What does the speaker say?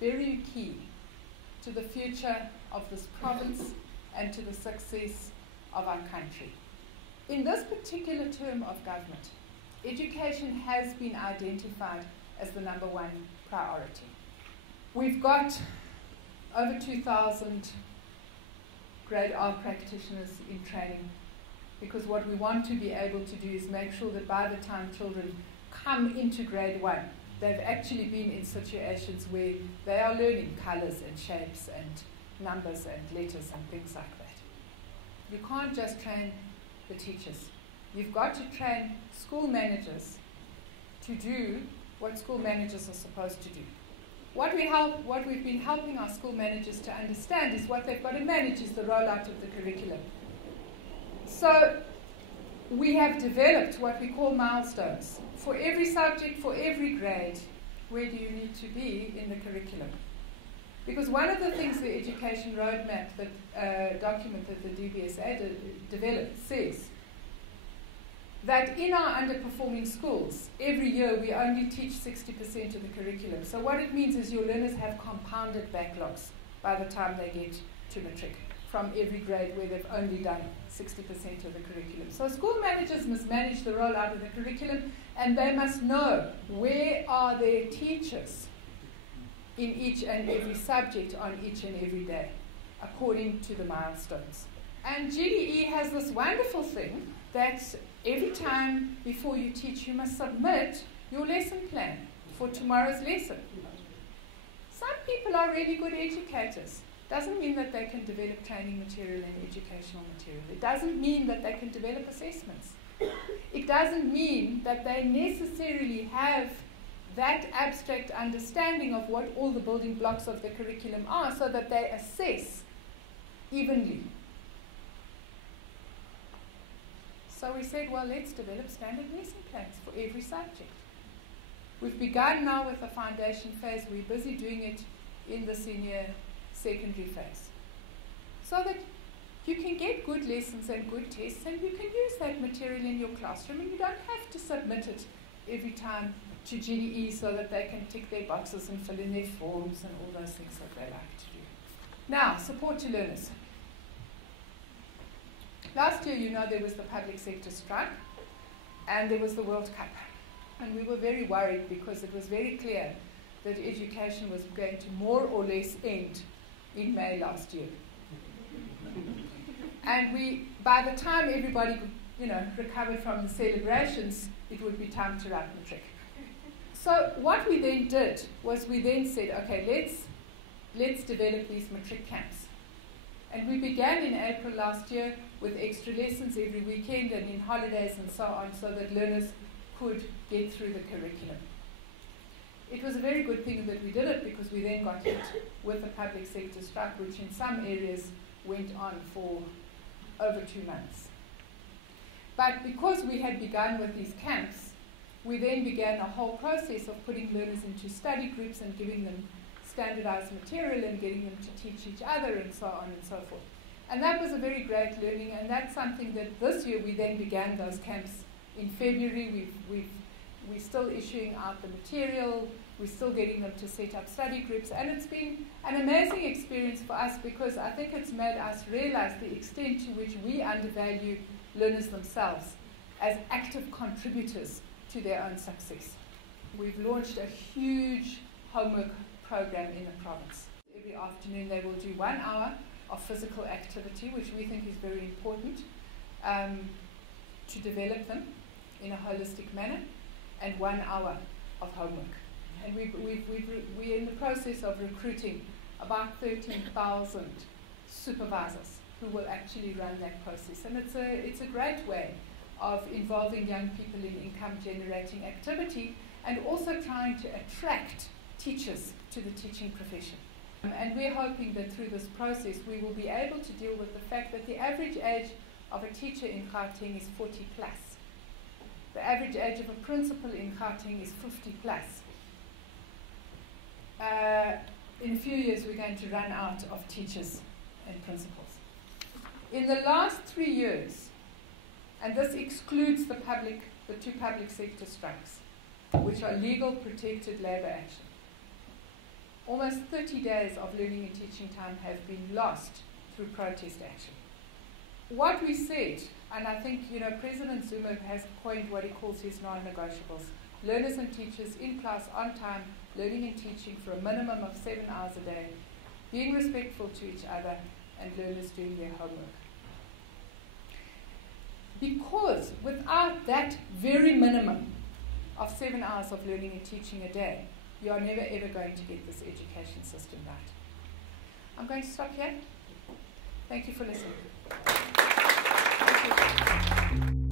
very key to the future of this province and to the success of our country. In this particular term of government, education has been identified as the #1 priority. We've got over 2,000 grade R practitioners in training, because what we want to be able to do is make sure that by the time children come into grade 1, they've actually been in situations where they are learning colours and shapes and numbers and letters and things like that. You can't just train the teachers. You've got to train school managers to do what school managers are supposed to do. What we've been helping our school managers to understand is what they've got to manage is the rollout of the curriculum. So we have developed what we call milestones. For every subject, for every grade, where do you need to be in the curriculum? Because one of the things the education roadmap, that document that the DBSA developed, says that in our underperforming schools, every year we only teach 60% of the curriculum. So what it means is your learners have compounded backlogs by the time they get to matric from every grade where they've only done 60% of the curriculum. So school managers must manage the rollout of the curriculum, and they must know where are their teachers in each and every subject on each and every day, according to the milestones. And GDE has this wonderful thing that every time before you teach, you must submit your lesson plan for tomorrow's lesson. Some people are really good educators. Doesn't mean that they can develop training material and educational material. It doesn't mean that they can develop assessments. It doesn't mean that they necessarily have that abstract understanding of what all the building blocks of the curriculum are so that they assess evenly. So we said, well, let's develop standard lesson plans for every subject. We've begun now with the foundation phase. We're busy doing it in the senior secondary phase, so that you can get good lessons and good tests, and you can use that material in your classroom, and you don't have to submit it every time to GDE so that they can tick their boxes and fill in their forms and all those things that they like to do. Now, support to learners. Last year, you know, there was the public sector strike, and there was the World Cup. And we were very worried because it was very clear that education was going to more or less end in May last year. And by the time everybody, recovered from the celebrations, it would be time to write matric. So what we then did was we then said, okay, let's develop these matric camps. And we began in April last year with extra lessons every weekend and in holidays and so on, so that learners could get through the curriculum. It was a very good thing that we did it, because we then got hit with the public sector strike, which in some areas went on for over 2 months. But because we had begun with these camps, we then began a whole process of putting learners into study groups and giving them standardized material and getting them to teach each other and so on and so forth. And that was a very great learning, and that's something that this year we then began those camps in February. We're still issuing out the material, we're still getting them to set up study groups, and it's been an amazing experience for us, because I think it's made us realize the extent to which we undervalue learners themselves as active contributors to their own success. We've launched a huge homework program in the province. Every afternoon they will do 1 hour of physical activity, which we think is very important to develop them in a holistic manner, and 1 hour of homework. And we're in the process of recruiting about 13,000 supervisors who will actually run that process. And it's a great way of involving young people in income-generating activity, and also trying to attract teachers to the teaching profession. And we're hoping that through this process we will be able to deal with the fact that the average age of a teacher in Gauteng is 40 plus. The average age of a principal in Gauteng is 50 plus. In a few years we're going to run out of teachers and principals. In the last 3 years, and this excludes the 2 public sector strikes, which are legal protected labour action, almost 30 days of learning and teaching time have been lost through protest action. What we said, and I think President Zuma has coined what he calls his non-negotiables: learners and teachers in class on time, learning and teaching for a minimum of 7 hours a day, being respectful to each other, and learners doing their homework. Because without that very minimum of 7 hours of learning and teaching a day, you are never ever going to get this education system right. I'm going to stop here. Thank you for listening. Thank you.